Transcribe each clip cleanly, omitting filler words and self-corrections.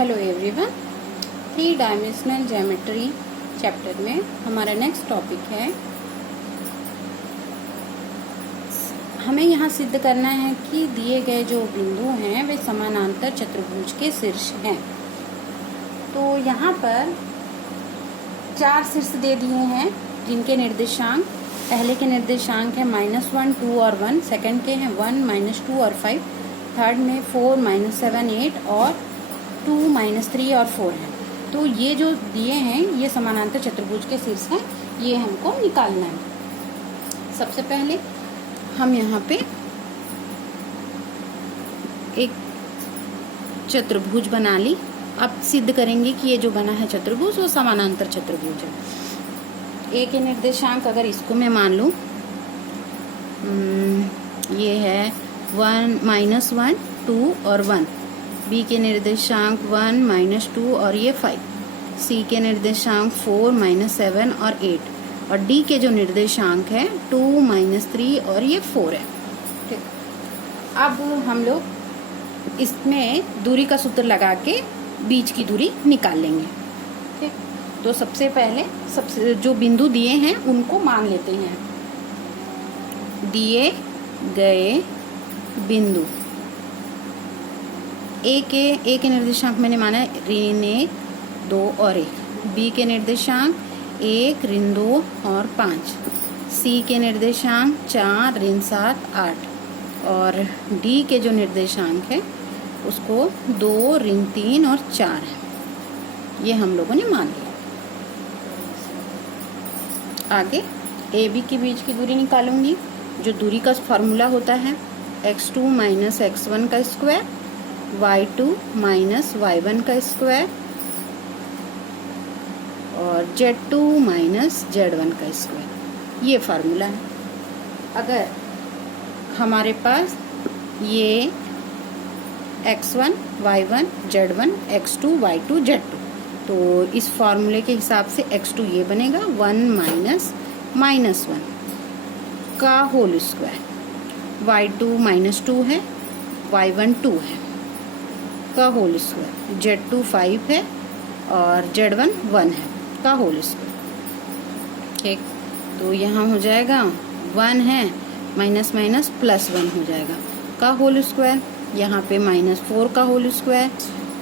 Hello everyone, three dimensional geometry chapter में हमारा next topic है। हमें यहाँ सिद्ध करना है कि दिए गए जो बिंदु हैं वे समानांतर चतुर्भुज के शीर्ष हैं। तो यहाँ पर चार शीर्ष दे दिए हैं जिनके निर्देशांक, पहले के निर्देशांक है -1, 2 और 1, सेकंड के हैं 1, -2 और 5, थर्ड में 4, -7, 8 और 2, -3 और 4 है। तो ये जो दिए हैं ये समानांतर चतुर्भुज के शीर्ष हैं, ये हमको निकालना है। सबसे पहले हम यहाँ पे एक चतुर्भुज बना ली। अब सिद्ध करेंगे कि ये जो बना है चतुर्भुज वो समानांतर चतुर्भुज है। ए के निर्देशांक अगर इसको मैं मान लूँ, ये है 1, 2 और 1। बी के निर्देशांक 1, -2 और ये 5। सी के निर्देशांक 4, -7 और 8 और डी के जो निर्देशांक है 2, -3 और ये 4 है। ठीक, अब हम लोग इसमें दूरी का सूत्र लगा के बीच की दूरी निकाल लेंगे। ठीक, तो सबसे पहले जो बिंदु दिए हैं उनको मान लेते हैं। दिए गए बिंदु ए के निर्देशांक मैंने माना ऋण 1, 2 और 1। बी के निर्देशांक 1, ऋण 2 और 5। सी के निर्देशांक 4, ऋण 7, 8 और डी के जो निर्देशांक है उसको 2, ऋण 3 और 4 है। ये हम लोगों ने मान लिया। आगे ए बी के बीच की दूरी निकालूंगी। जो दूरी का फॉर्मूला होता है x2 - x1 का स्क्वायर, y2 - y1 का स्क्वायर और z2 - z1 का स्क्वायर, ये फार्मूला है। अगर हमारे पास ये x1, y1, z1, x2, y2, z2, तो इस फार्मूले के हिसाब से x2 ये बनेगा 1 - -1 का होल स्क्वायर, y2 -2 है, y1 2 है का होल स्क्वायर, z2 5 है और z1 1 है का होल स्क्वायर। ठीक, तो यहाँ हो जाएगा 1 है, --+1 हो जाएगा का होल स्क्वायर। यहाँ पे -4 का होल स्क्वायर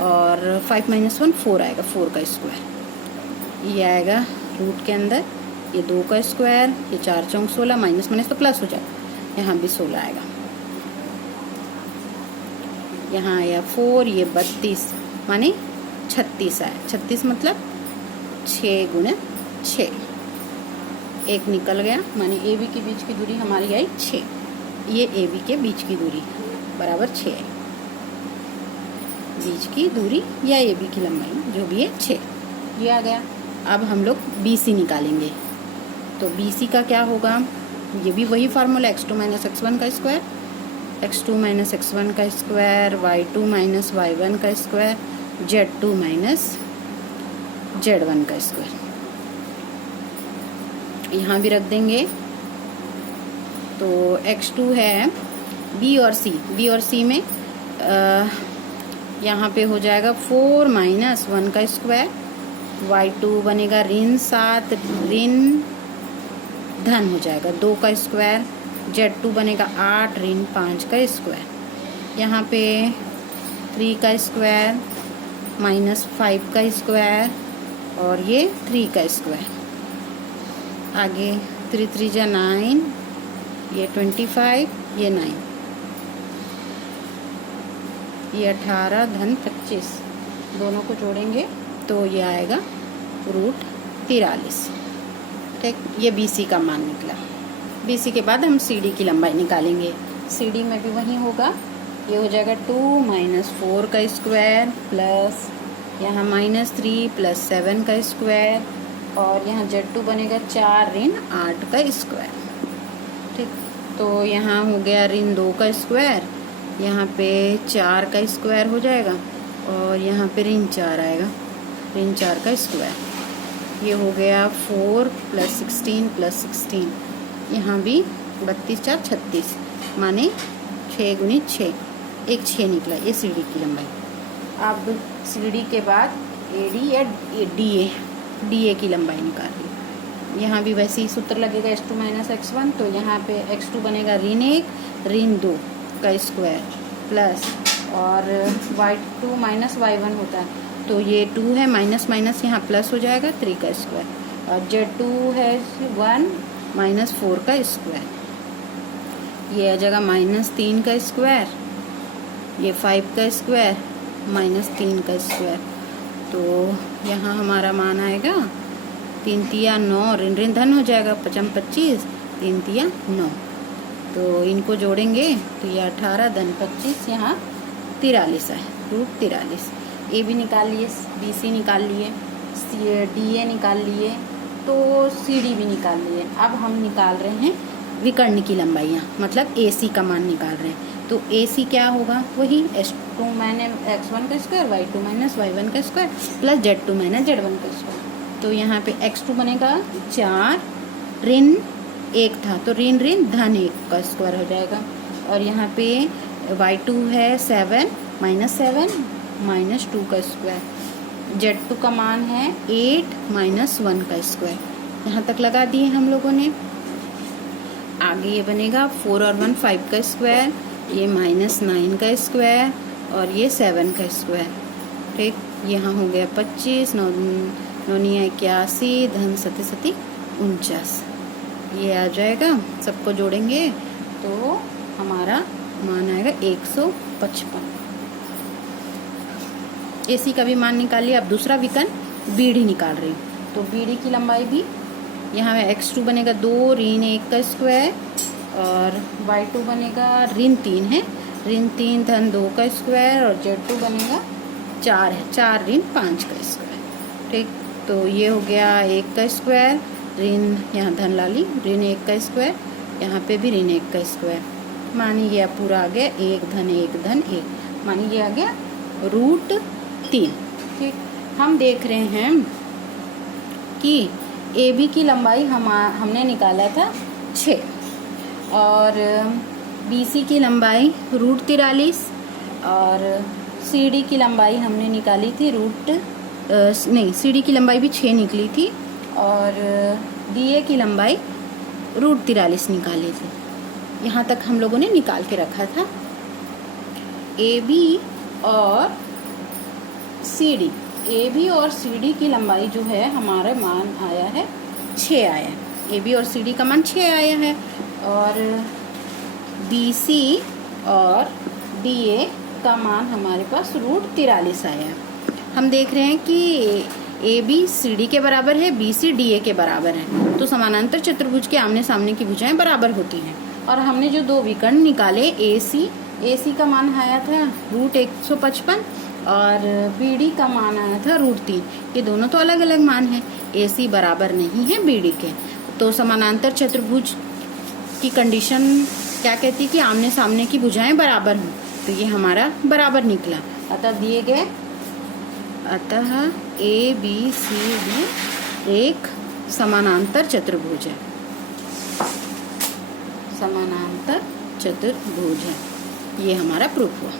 और 5 - 1 4 आएगा, 4 का स्क्वायर। ये आएगा रूट के अंदर, ये 2 का स्क्वायर, ये 4 चौक 16, माइनस तो प्लस हो जाएगा, यहाँ भी 16 आएगा। यहाँ आया 4, ये 32 माने 36 आया। 36 मतलब 6 × 6, एक निकल गया, माने ए बी के बीच की दूरी हमारी आई 6। ये ए बी के बीच की दूरी बराबर 6 है। बीच की दूरी या ए बी की लंबाई जो भी है 6, ये आ गया। अब हम लोग बी सी निकालेंगे। तो बी सी का क्या होगा, ये भी वही फार्मूला x2 - x1 का स्क्वायर, x2 - x1 का स्क्वायर, y2 - y1 का स्क्वायर, z2 - z1 का स्क्वायर। यहाँ भी रख देंगे। तो x2 है बी और सी में यहाँ पे हो जाएगा 4 - 1 का स्क्वायर, y2 बनेगा ऋण 7 ऋण धन हो जाएगा 2 का स्क्वायर, z2 बनेगा 8 ऋण 5 का स्क्वायर। यहाँ पे 3 का स्क्वायर, -5 का स्क्वायर और ये 3 का स्क्वायर। आगे 3 × 3 = 9, ये 25, ये 9, ये 18 धन 25, दोनों को जोड़ेंगे तो ये आएगा √43। ठीक, ये BC का मान निकला। BC के बाद हम CD की लंबाई निकालेंगे। CD में भी वही होगा, ये हो जाएगा 2 - 4 का स्क्वायर प्लस यहाँ -3 + 7 का स्क्वायर और यहाँ z2 बनेगा 4 ऋण 8 का स्क्वायर। ठीक, तो यहाँ हो गया ऋण 2 का स्क्वायर, यहाँ पे 4 का स्क्वायर हो जाएगा और यहाँ पे ऋण 4 आएगा, ऋण 4 का स्क्वायर। ये हो गया 4 + 16 + 16, यहाँ भी 32 × 4 = 36 माने 6 × 6, एक 6 निकला। ये सीढ़ी की लंबाई। अब CD के बाद AD या DA की लंबाई निकाल ली। यहाँ भी वैसे ही सूत्र लगेगा x2 माइनस x1, तो यहाँ पे x2 बनेगा ऋण 1 ऋण 2 का स्क्वायर प्लस और y2 माइनस y1 होता है, तो ये 2 है, माइनस माइनस यहाँ प्लस हो जाएगा 3 का स्क्वायर, और z2 है 1 माइनस 4 का स्क्वायर, ये आ जाएगा माइनस 3 का स्क्वायर, ये 5 का स्क्वायर माइनस 3 का स्क्वायर। तो यहाँ हमारा मान आएगा 3 तिया 9, ऋण ऋण धन हो जाएगा, 5 25, 3 तिया 9, तो इनको जोड़ेंगे तो ये 18 धन 25, यहाँ 43 है, रूट 43। ए भी निकाल लिए, BC निकाल लिए, DA निकाल लिए, तो CD भी निकाल लिए। अब हम निकाल रहे हैं विकर्ण की लंबाइयाँ, मतलब AC का मान निकाल रहे हैं। तो AC क्या होगा, वही x2 माइनस x1 का स्क्वायर, y2 माइनस y1 का square plus z2 minus z1 का स्क्वायर। तो यहाँ पे x2 बनेगा 4 ऋण 1 था, तो ऋण ऋण धन 1 का स्क्वायर हो जाएगा, और यहाँ पे y2 है 7 माइनस 7 माइनस 2 का स्क्वायर, z2 का मान है 8 माइनस 1 का स्क्वायर। यहाँ तक लगा दिए हम लोगों ने। आगे ये बनेगा 4 और 1 5 का स्क्वायर, ये माइनस 9 का स्क्वायर, और ये 7 का स्क्वायर। ठीक, यहाँ हो गया 25, 9 9 81, धन 7 7 49, ये आ जाएगा। सबको जोड़ेंगे तो हमारा मान आएगा 155। AC का भी मान निकाल लिया। अब दूसरा विकर्ण BD निकाल रही हूँ, तो BD की लंबाई भी यहाँ x2 बनेगा 2 ऋण 1 का स्क्वायर, और y2 बनेगा ऋण 3 है, ऋण 3 धन 2 का स्क्वायर, और z2 बनेगा 4 है, 4 ऋण 5 का स्क्वायर। ठीक, तो ये हो गया 1 का स्क्वायर, ऋण यहाँ धन ला ली, ऋण 1 का स्क्वायर, यहाँ पे भी ऋण 1 का स्क्वायर, मानी ये पूरा आ गया 1 धन 1 धन 1, मानी ये आ गया रूट 3। ठीक, हम देख रहे हैं कि AB की लंबाई हमने निकाला था 6, और BC की लंबाई रूट 43, और CD की लंबाई हमने निकाली थी CD की लंबाई भी 6 निकली थी, और DA की लंबाई रूट 43 निकाली थी। यहाँ तक हम लोगों ने निकाल के रखा था। AB और CD की लंबाई जो है हमारा मान आया है 6 आया है। AB और CD का मान 6 आया है, और BC और DA का मान हमारे पास रूट 43 आया है। हम देख रहे हैं कि AB CD के बराबर है, BC DA के बराबर है, तो समानांतर चतुर्भुज के आमने सामने की भुजाएं बराबर होती हैं। और हमने जो दो विकर्ण निकाले, AC का मान आया था रूट 155, और BD का मान आया था रूट 3। ये दोनों तो अलग अलग मान हैं, AC बराबर नहीं है BD के। तो समानांतर चतुर्भुज की कंडीशन क्या कहती है कि आमने सामने की भुजाएं बराबर हों, तो ये हमारा बराबर निकला। अतः ABCD एक समानांतर चतुर्भुज है, समानांतर चतुर्भुज है। ये हमारा प्रूफ हुआ।